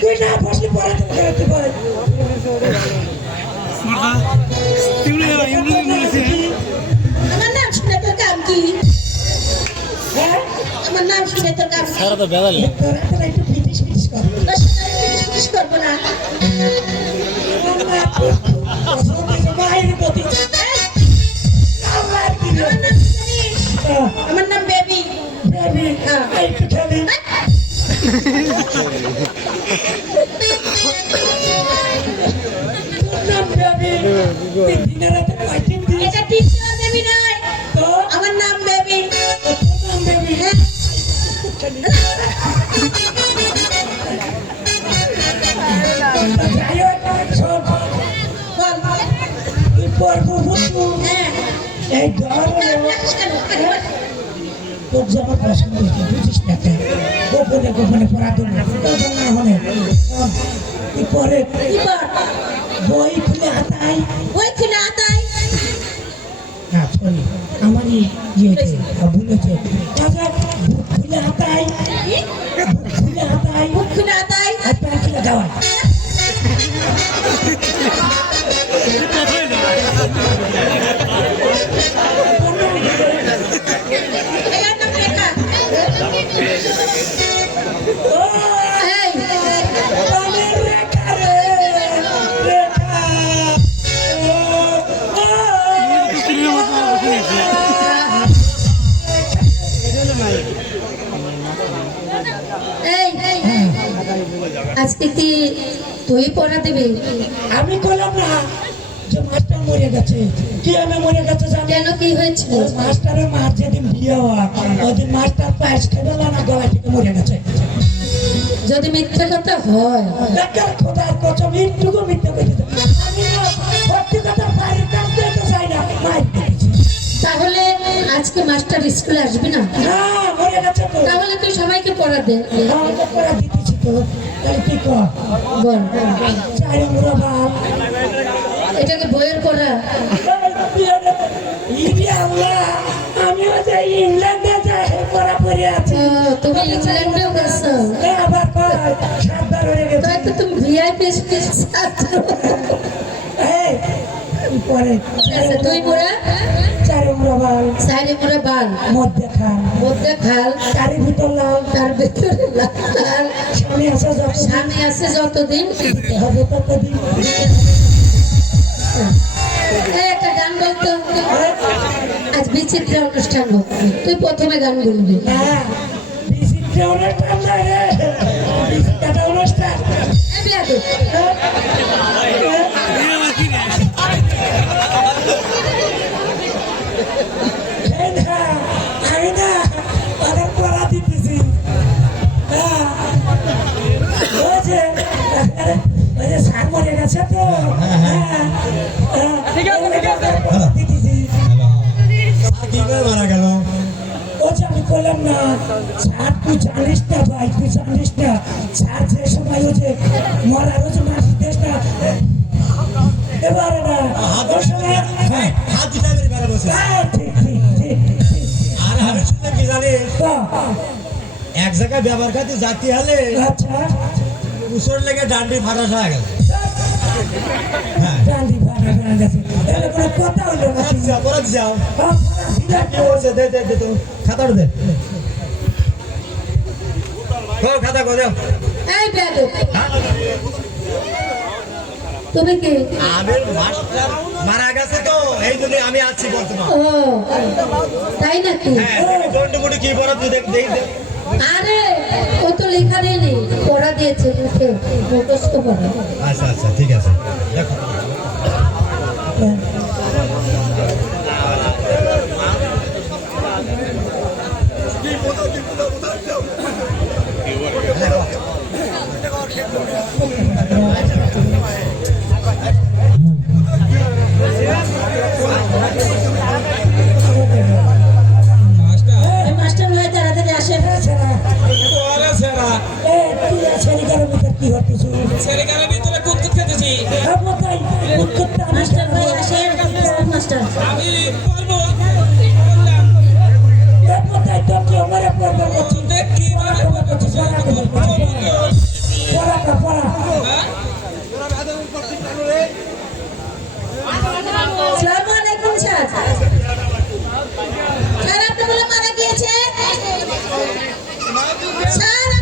তুই না বসলে পড়াতে পড়াতে পারে আমার নাম শুনে তোর কাম কি? হ্যাঁ আমার নাম শুনে তোর কাম কি? সারা তো বেদাল তোরা একটু ফিটিস ফিটিস কর তোর সাথে আমি ফিটিস করবো না। মায়ের প্রতি আমার নাম বেবি। বেবি একটু খেলি নাম বেবি দিনে রাতে কয়দিন দিন এটা টিচার বেবি নয়, তো আমার নাম বেবি। নাম বেবি যাই হোক শোন বল। তুই পড়বো বুঝবো হ্যাঁ, এই ধরনের রাখিস কেন? তোর যে আমার পছন্দ হয়েছে বুঝিস না গোপনে গোপনে পড়া দেবো তখন না হলে তুই পরে কি বল? বই খুলে হাতাই ওই খুলে আতাই। হ্যাঁ সরি আমারই ইয়েছে ভুলেছে বুক খুলে হাতাই বুক খুলে হাতাই মুখ খুলে আতাই। আর প্যান্ট খুলে দেওয়াই এর নাম রেখা। এই, রেখা রে রেখা এই, আজকে কি তুই পড়া দিবি? আমি বললাম না যে মাস্টার মরে গেছে কি আমি মরে গেছে জানি কেন কি হয়েছিল? ওই মাস্টারের মার যেদিন বিয়ে হয় ওইদিন মাস্টার পায়েস খেতে না গলা থেকে মরে গেছে যদি মিথ্যে কথা হয় বেকার খোদার কচম একটুকু মিথ্যে করেছে আমি না সত্যি কথা বাড়ির কাজ দেখতে চাই না মায়ের দেখেছি তাহলে আজকে মাস্টার স্কুলে আসবি না? না মরে গেছে তো তাহলে তুই সবাইকে পড়া দে। আমাকে পড়া দিতেছি তো তাহলে কি কর বল, চাই আমরা বাপ এটাকে বইয়ের পড়া? আমি যাই ইংল্যান্ডে যাই পড়া পড়ে আছি তুমি ইংল্যান্ডেও গেছো? আবার সাতবার হয়ে গেছে তাই তো তুমি ভিআইপি ছাত্র। এই, পরে আচ্ছা, তুই পড়া চারি আমরা বাল সাইডে পড়া বাল, মধ্যে খান মধ্যে খাল, চারি ভিতর লাল তার ভেতরে লাল, স্বামী আসা যত স্বামী আছে যতদিন। হবে ততদিন এই একটা গান বলতো, আজ বিচিত্র অনুষ্ঠান হোক, তুই প্রথমে গান বলবি। হ্যাঁ বিচিত্র অনুষ্ঠান না রে বিচিত্র অনুষ্ঠান এ বিয়াদব, আমি না তাদের পড়া দিতেছি ওই যে সার মরে গেছে তো দিতেছি মারা গেল ও যে আমি বললাম না সার তুই জানিস না ভাই তুই জানিস না সার যে সময় ও যে মরার ও যে মাসি দেশ না এবারে না ওই সময় হাত দিতে বেড়ে বসে ঠিক ঠিক ঠিক ঠিক আর আমি শুনতে কি জানিস এক জায়গায় ব্যবহার খাতে জাতি হলে আচ্ছা উসর লেগে ডান্ডি ফাটা হয়ে গেল ডান্ডি ভাড়া ভাড়া গেছে তাহলে কোনো কথা হলো না পড়াতে যাও কি বলছে দে দে দে তো খাতাটা দে খাতা কো দাও এই বিয়াদব, তুমি কি? আমি মাস্টার মারা গেছে তো এই জন্য আমি আছি বর্তমান ও তাই নাকি? হ্যাঁ তুমি দণ্ডমুটি কি পড়া তুই দেখ দেই দে আরে ও তো লেখা দেয়নি, পড়া দিয়েছে মুখে মুখস্থ পড়া। আচ্ছা আচ্ছা ঠিক আছে দেখো মাস্টার ভাই তাড়াতাড়ি আসেন। কি হতেছে মাস্টার ভাই আসেন, মাস্টার। স্যার